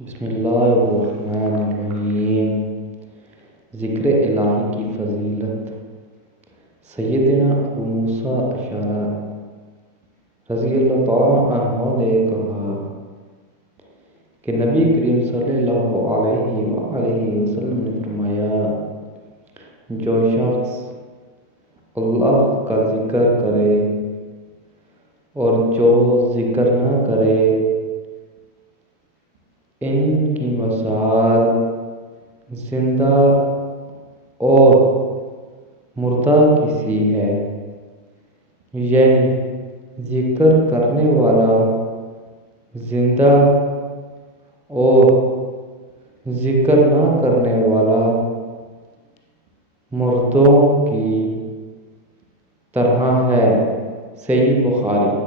بسم اللہ الرحمن الرحیم۔ ذکر الہی کی فضیلت۔ سیدنا ابو موسیٰ اشعری رضی اللہ تعالیٰ عنہ نے کہا کہ نبی کریم صلی اللہ علیہ وآلہ وسلم نے فرمایا، جو شخص اللہ کا ذکر کرے اور جو ذکر نہ کرے، ان کی مثال زندہ اور مردہ کی سی ہے۔ یعنی ذکر کرنے والا زندہ اور ذکر نہ کرنے والا مردوں کی طرح ہے۔ صحیح بخاری۔